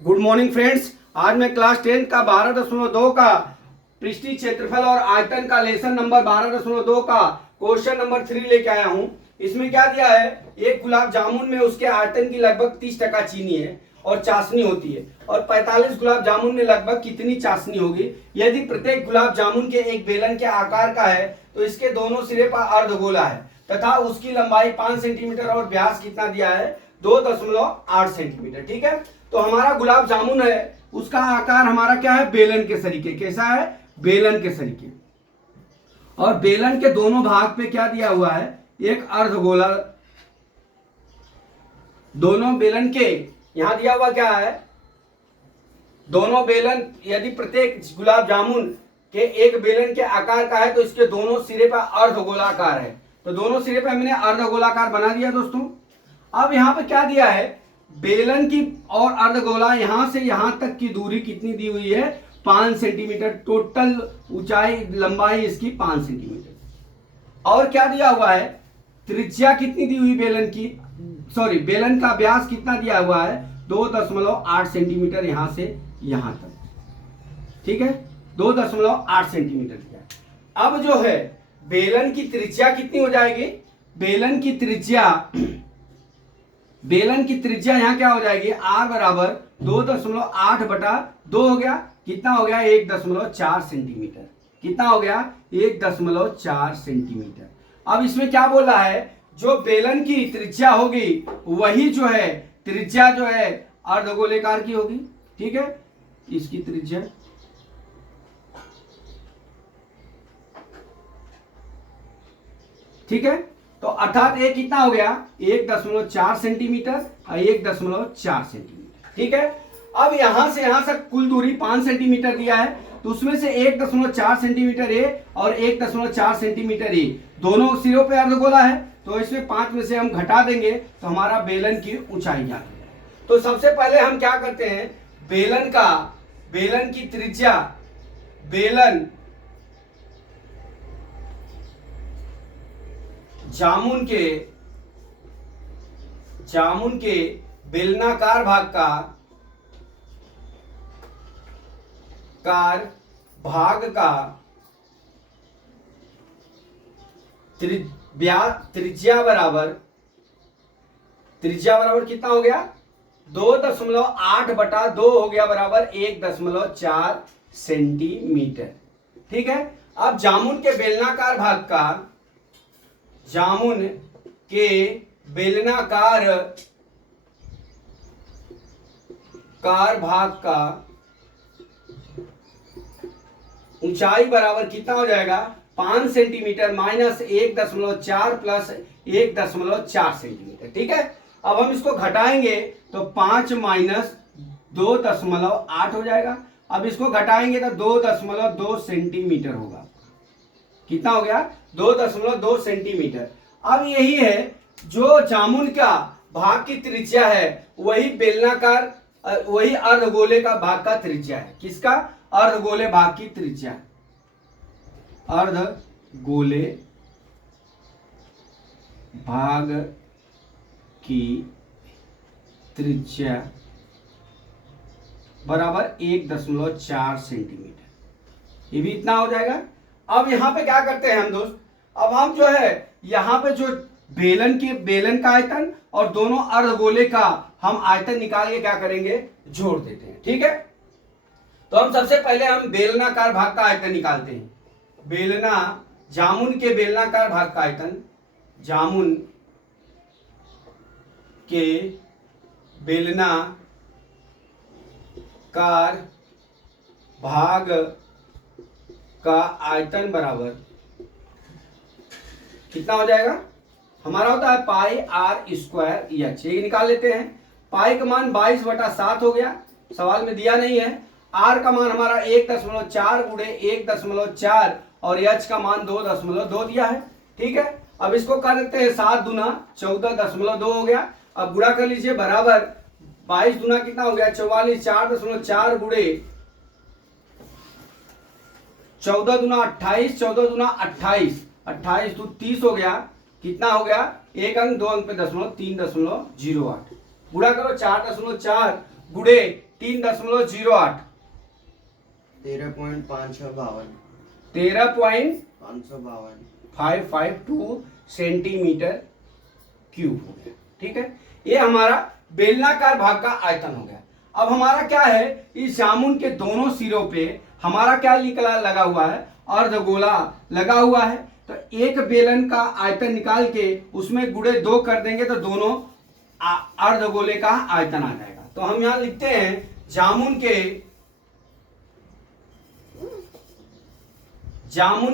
Good morning friends. आज मैं class 10 का 12.2 का पृष्ठीय क्षेत्रफल और आयतन का लेसन नंबर 12.2 का क्वेश्चन नंबर 3 लेके आया हूं। इसमें क्या दिया है, एक गुलाब जामुन में उसके आयतन की लगभग 30% चीनी है और चाशनी होती है, और 45 गुलाब जामुन में लगभग कितनी चाशनी होगी। यदि प्रत्येक गुलाब जामुन के एक बेलन के आकार का है तो इसके दोनों सिरे पर अर्धगोला है तथा उसकी लंबाई 5 सेंटीमीटर और व्यास कितना दिया है, 2.8 सेंटीमीटर। ठीक है, तो हमारा गुलाब जामुन है, उसका आकार हमारा क्या है, बेलन के सरीके। कैसा है, बेलन के सरीके। और बेलन के दोनों भाग पे क्या दिया हुआ है, एक अर्धगोला। दोनों बेलन के यहां दिया हुआ क्या है, दोनों बेलन, यदि प्रत्येक गुलाब जामुन के एक बेलन के आकार का है तो इसके दोनों सिरे पर अर्धगोलाकार है, तो दोनों सिरे पे हमने अर्धगोलाकार बना दिया दोस्तों। अब यहां पे क्या दिया है, बेलन की और अर्धगोला यहां से यहां तक की दूरी कितनी दी हुई है, 5 सेंटीमीटर। टोटल ऊंचाई लंबाई इसकी 5 सेंटीमीटर। और क्या दिया हुआ है, त्रिज्या कितनी दी हुई बेलन की, सॉरी बेलन का व्यास कितना दिया हुआ है, 2.8 सेंटीमीटर यहां से यहां तक। ठीक है, 2.8 सेंटीमीटर दिया है। अब जो है बेलन की त्रिज्या कितनी हो जाएगी, बेलन की त्रिज्या यहां क्या हो जाएगी, r बराबर 2.8/2 हो गया। कितना हो गया, 1.4 सेंटीमीटर। कितना हो गया, 1.4 सेंटीमीटर। अब इसमें क्या बोल रहा है, जो बेलन की त्रिज्या होगी वही जो है त्रिज्या जो है अर्धगोलाकार की होगी। ठीक है, इसकी त्रिज्या ठीक है, तो अर्थात ये कितना हो गया, 1.4 सेंटीमीटर और 1.4 सेंटीमीटर। ठीक है, अब यहां से यहां तक कुल दूरी 5 सेंटीमीटर दिया है, तो उसमें से 1.4 सेंटीमीटर ए और 1.4 सेंटीमीटर ए दोनों सिरों पे अर्धगोला है, तो इसमें 5 में से हम घटा देंगे तो हमारा बेलन की ऊंचाई जाती है। तो सबसे पहले हम क्या करते हैं, बेलन की त्रिज्या, जामुन के बेलनाकार भाग का त्रिज्या बराबर कितना हो गया, 2.8/2 हो गया, बराबर 1.4 सेंटीमीटर। ठीक है, अब जामुन के बेलनाकार भाग का ऊंचाई बराबर कितना हो जाएगा, 5 सेंटीमीटर माइनस 1.4 प्लस 1.4 सेंटीमीटर। ठीक है, अब हम इसको घटाएंगे तो 5 माइनस 2.8 हो जाएगा। अब इसको घटाएंगे तो 2.2 सेंटीमीटर होगा। कितना हो गया, 2.2 सेंटीमीटर। अब यही है जो जामुन का भाग की त्रिज्या है, वही अर्धगोले का भाग का त्रिज्या है। किसका, अर्धगोले भाग की त्रिज्या, अर्धगोले भाग की त्रिज्या बराबर 1.4 सेंटीमीटर। ये भी इतना हो जाएगा। अब यहां पे क्या करते हैं हम दोस्त, अब हम जो है यहां पे जो बेलन का आयतन और दोनों अर्धगोले का हम आयतन निकाल के क्या करेंगे, जोड़ देते हैं। ठीक है, तो हम सबसे पहले हम बेलनाकार भाग का आयतन निकालते हैं। जामुन के बेलनाकार भाग का आयतन, जामुन के बेलनाकार भाग का आयतन बराबर कितना हो जाएगा, हमारा होता है पाई r स्क्वायर एच। ये निकाल लेते हैं। पाई का मान 22/7 हो गया, सवाल में दिया नहीं है। r का मान हमारा 1.4 गुणे 1.4 और h का मान 2.2 दिया है। ठीक है, अब इसको कर देते हैं, 7 दूना 14.2 हो गया। अब गुणा कर लीजिए, बराबर 22 दूना कितना हो गया, 44, 4.4 गुणे 14 दूना 28, 14 दूना 28, 28 तो 30 हो गया। कितना हो गया, एक अंक 2 अंक पे 3.08 गुणा करो 4.4 गुड़े 3.08 13.552 13.552 सेंटीमीटर क्यूब हो गया। ठीक है, ये हमारा बेलनाकार भाग का आयतन हो गया। अब हमारा क्या है, इस जामुन के दोनों सिरों पे हमारा क्या निकला लगा हुआ है, अर्धगोला लगा हुआ है। तो एक बेलन का आयतन निकाल के उसमें गुणे 2 कर देंगे तो दोनों अर्धगोले का आयतन आ जाएगा। तो हम यहां लिखते हैं जामुन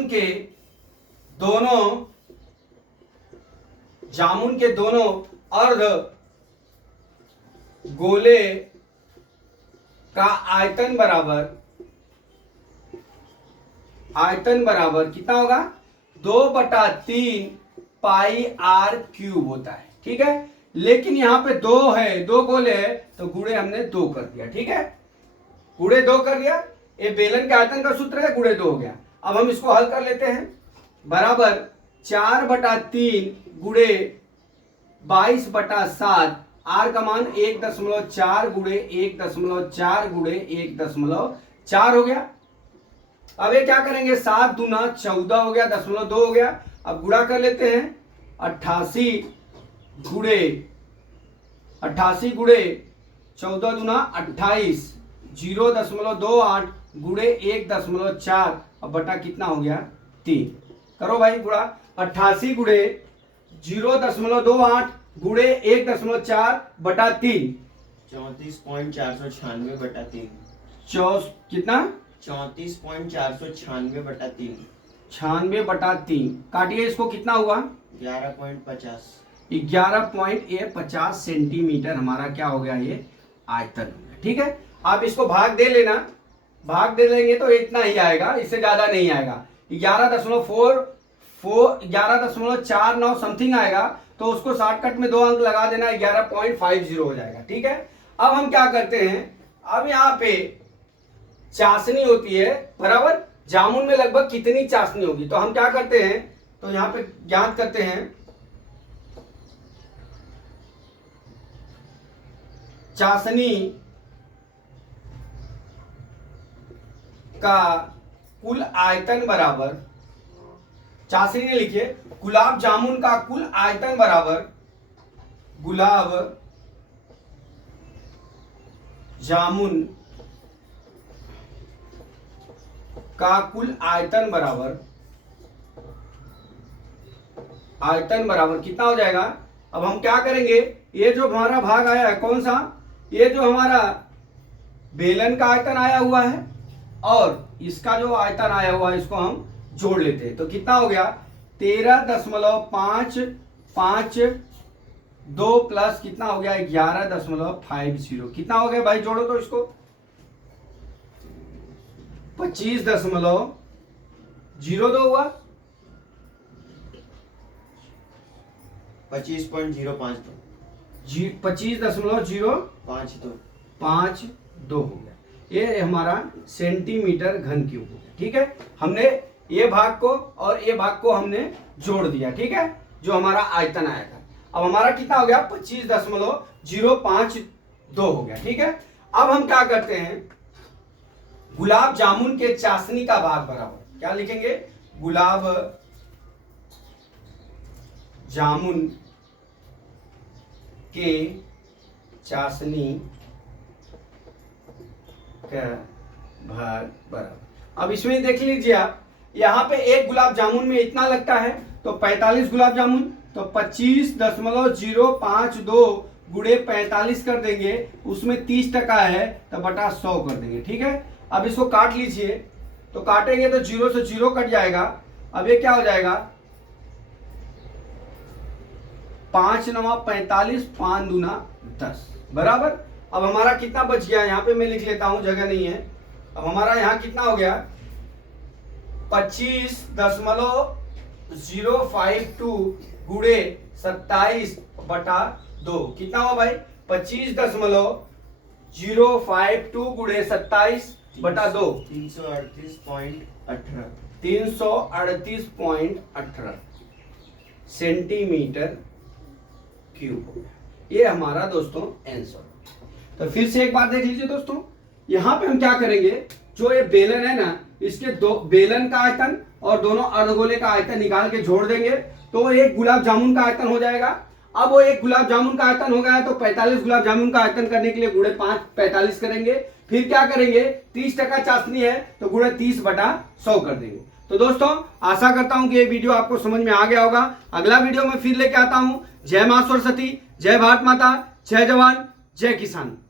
के दोनों अर्ध गोले का आयतन बराबर कितना होगा, 2/3 पाई आर क्यूब होता है। ठीक है, लेकिन यहां पे 2 है, 2 गोले है तो गुणे हमने 2 कर दिया। ठीक है, गुणे 2 कर दिया। ये बेलन के आयतन का सूत्र है, गुणे 2 हो गया। अब हम इसको हल कर लेते हैं। बराबर 4/3 गुणे 22/7, आर का मान 1.4 गुणे 1.4 गुणे 1.4 हो गया। अब ये क्या करेंगे, 7 दूना 14 हो गया, 0.2 हो गया। अब गुणा कर लेते हैं, 88 गुणे 14 दूना 28, 0.28 गुणे 1.4, अब बटा कितना हो गया, 3। करो भाई गुणा, 88 गुणे 0.28 गुणे 1.4 बटा 3, 34.496/3। कितना, 34.496/3। 96/3। काटिए इसको, कितना हुआ, 11.50। 11.50 सेंटीमीटर हमारा क्या हो गया, ये आयतन हो गया। ठीक है, आप इसको भाग दे लेना, भाग दे लेंगे तो इतना ही आएगा, इससे ज्यादा नहीं आएगा। 11.49 समथिंग आएगा, तो उसको शॉर्टकट में 2 अंक लगा देना, 11.50 हो जाएगा। ठीक है, अब हम क्या करते हैं, अब यहाँ पे चाशनी होती है बराबर, जामुन में लगभग कितनी चाशनी होगी, तो हम क्या करते हैं, तो यहाँ पे ज्ञात करते हैं, चाशनी का कुल आयतन बराबर, चाशनी ने लिखिए, गुलाब जामुन का कुल आयतन बराबर गुलाब जामुन का कुल आयतन बराबर कितना हो जाएगा। अब हम क्या करेंगे, ये जो हमारा भाग आया है कौन सा, ये जो हमारा बेलन का आयतन आया हुआ है और इसका जो आयतन आया हुआ है इसको हम जोड़ लेते हैं। तो कितना हो गया, 13.552 प्लस कितना हो गया, 11.50। कितना हो गया भाई, जोड़ो तो इसको, 25.02 हुआ, 25.052। 25.052 हो गया। ये हमारा सेंटीमीटर घन क्यूब हो गया। ठीक है, हमने ये भाग को और ये भाग को हमने जोड़ दिया। ठीक है, जो हमारा आयतन आया था, अब हमारा कितना हो गया, 25.052 हो गया। ठीक है, अब हम क्या करते हैं, गुलाब जामुन के चाशनी का भाग बराबर क्या लिखेंगे, गुलाब जामुन के चाशनी का भाग बराबर। अब इसमें देख लीजिए आप, यहाँ पे एक गुलाब जामुन में इतना लगता है, तो 45 गुलाब जामुन, तो 25.052 गुणे 45 कर देंगे, उसमें 30% है तो बटा 100 कर देंगे। ठीक है, अब इसको काट लीजिए, तो काटेंगे तो 0 से 0 कट जाएगा। अब ये क्या हो जाएगा, 5 9 45, 5 दूना 10 बराबर। अब हमारा कितना बच गया, यहाँ पे मैं लिख लेता हूं, जगह नहीं है। अब हमारा यहाँ कितना हो गया, 25.052 गुणे 27/2 कितना हुआ भाई, 25.052 गुणे 27/2, 338.18। 338.18 सेंटीमीटर क्यूब हो गया। ये हमारा दोस्तों आंसर। तो फिर से एक बार देख लीजिए दोस्तों, यहाँ पे हम क्या करेंगे, जो ये बेलन है ना, इसके दो बेलन का आयतन और दोनों अर्धगोले का आयतन निकाल के जोड़ देंगे तो एक गुलाब जामुन का आयतन हो जाएगा। अब वो एक गुलाब जामुन का आयतन हो गया तो 45 गुलाब जामुन का आयतन करने के लिए गुणे 5 45 करेंगे। फिर क्या करेंगे, 30% चाशनी है तो गुणे 30/100 कर देंगे। तो दोस्तों आशा करता हूं कि ये वीडियो आपको समझ में आ गया होगा। अगला वीडियो में फिर लेके आता हूं। जय मां सरस्वती, जय भारत माता, जय जवान, जय किसान।